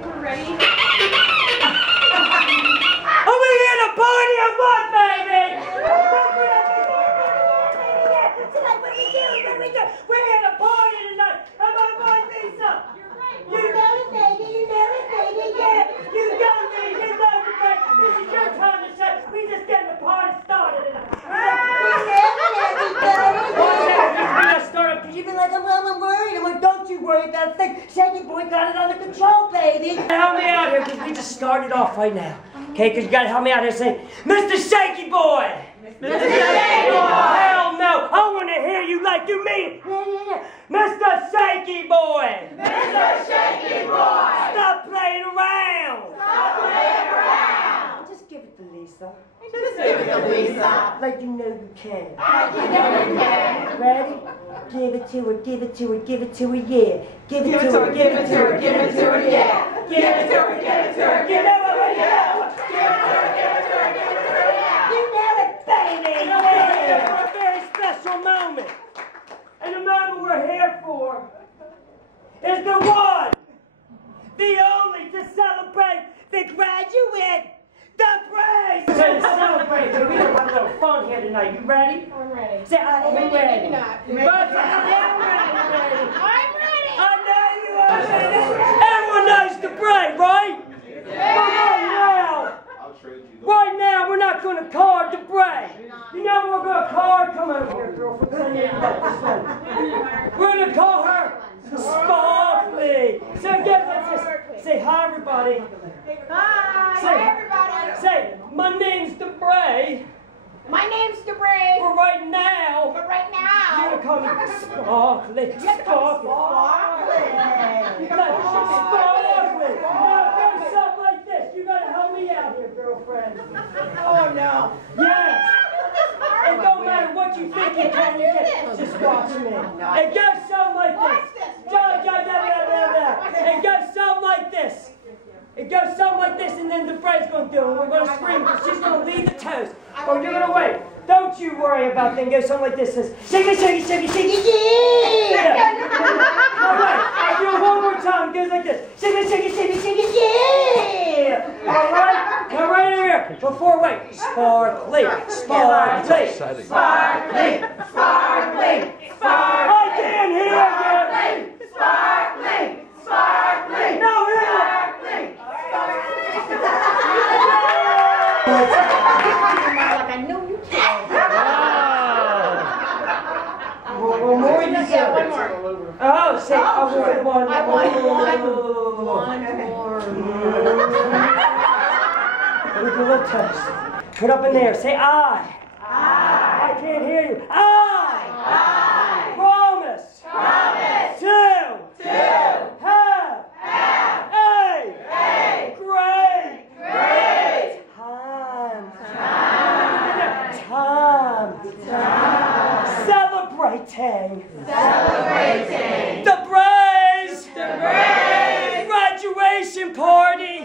think we're ready. Are we here to party or what, baby? Tonight, what we do? We're here to party tonight. Am I right, Lisa? You're right. You know it, baby. You know it, baby. Yeah. You know me. You know it, baby. This is your time to say. We just getting the party started tonight. You've been like, I'm worried. I'm like, don't you worry about a thing. Shaky boy got it under control, baby. Help me out here, because we just started off right now. Okay, because you got to help me out here saying, Mr. Shaky Boy! Mr. Shaky Boy! Hell no! I want to hear you like you mean it. Mr. Shaky Boy! Mr. Shaky Boy! Stop playing around! Stop playing around! Just give it to Lisa. Just give it to Lisa. Like you know you can. Like you know you can. Ready? Give it to her, give it to her, give it to her, yeah. Give it to her, give it to her, give it to her, yeah. Give it to her, give it to her, give it to her, yeah. Give it to her, give it to her, give it to her, yeah. You know it, baby. We're here for a very special moment. And the moment we're here for is the one, the only, to celebrate the graduate, the praise. To celebrate, so we're going to have a little fun here tonight. You ready? I'm ready. Say, I am ready. Maybe not. But I am ready. I'm ready. I know you are ready. Everyone knows to pray, right? Yeah. Right now, we're not going to card to pray. You know we're going to card? Come over here, girlfriend. Come here, this one. We're going to call her Sparkly. So let's say hi, everybody. Hi. Say, Hi, everybody. Say, my name's Debray. My name's Debray. But right now, But right you're now, going to call me Sparkly. Sparkly. Sparkly. Now, do something like this. You got to help me out here, girlfriend. oh no. Yes. It don't matter what you think you can, you can. Just watch me. It goes something like Watch this. this. It goes something like this. It goes something like this, and then the Debray's going to do it. We're going to scream, because she's going to lead the toast. Or you're going to wait. Don't you worry about it. It goes something like this. Says, shake it, shake it, shake it, shake it, yeah! All right. I'll do it one more time. It goes like this. Shake it, shake it, shake it, shake it, yeah! All right. Now right over here. Before, wait. Sparkly, sparkly, Sparkly. Sparkly. Sparkly. I can't hear you. Sparkly. Sparkly. No, hear you. Like I know you can. One more you Yeah, said. one more. Oh, say, one. I want One more. Look a little toast. Put up in there. Say I. I can't hear you. I. Promise. To. Have. A. Great. Time. Celebrating. The Braves. Graduation party.